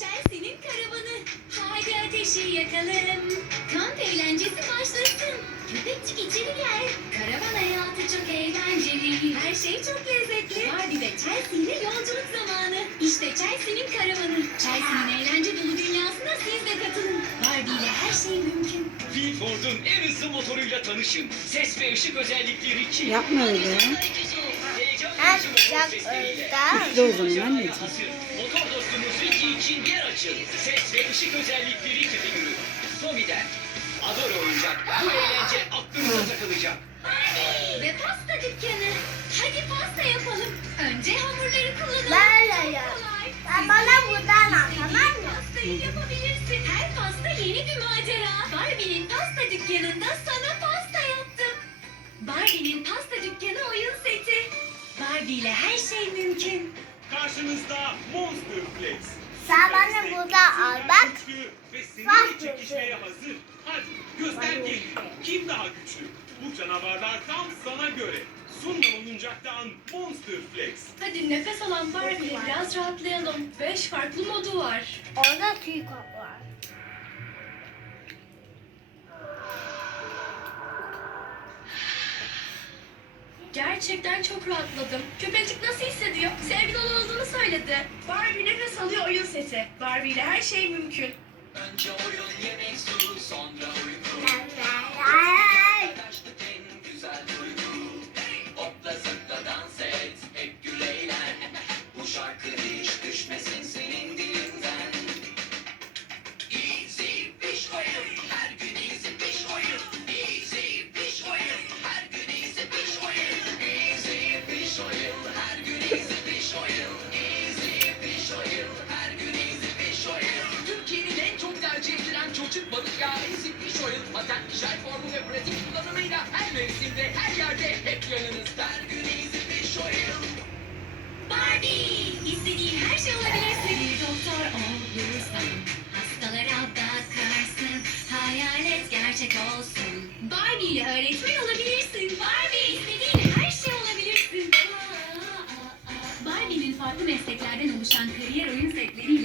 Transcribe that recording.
Chelsea'nin karavanı. Hadi ateşi yakalım. Kamp eğlencesi başlasın. Köpekçik içeri gel. Karavan hayatı çok eğlenceli. Her şey çok lezzetli. Barbie ve Chelsea ile yolculuk zamanı. İşte Chelsea'nin karavanı. Chelsea'nin eğlence dolu dünyasına siz de katılın. Barbie ile her şey mümkün. Phil Ford'un en hızlı motoruyla tanışın. Ses ve ışık özellikleri için. Yapma öyle ya. Heyecan Ha, verici motor yap sesleriyle. öyle. Üfle o zaman anneciğim. Motor Ricky için yer açın. Ses ve ışık özellikleri tütünü. Tommy'den. Adore oyuncak. Bu eğlence aklınıza takılacak. Ve pasta dükkanı. Hadi pasta yapalım. Önce hamurları kullanalım. Böyle. Ya bana buradan al, tamam mı? Pastayı yapabilirsin. Her pasta yeni bir macera. Barbie'nin pasta dükkanında sana pasta yaptım. Barbie'nin pasta dükkanı oyun seti. Barbie ile her şey mümkün. Karşınızda Monster Flex. Sen bana burada al bak. Bak seninle çekişmeye hazır. Hadi göster kendini. Kim daha güçlü? Bu canavarlar tam sana göre. Sunma oyuncaktan Monster Flex. Hadi nefes alan Barbie biraz rahatlayalım. Beş farklı modu var. Orada tüy kop var. Gerçekten çok rahatladım. Köpecik nasıl hissediyor? Sevgi dolu olduğunu söyledi. Barbie nefes alıyor oyun seti. Barbie ile her şey mümkün. Önce oyun, yemek, su, sonra Tuğçin Barış Yaren'in iş oyun, patent ticaret formu ve pratik kullanımıyla her mevsimde, her yerde, hep yanınızda. Her gün Easy Fish Oil. Barbie! İstediğin her şey olabilirsin. Bir doktor olursan, hastalara bakarsın. Hayalet gerçek olsun. Barbie ile öğretmen olabilirsin. Barbie! İstediğin her şey olabilirsin. Barbie'nin farklı mesleklerden oluşan kariyer oyun setleriyle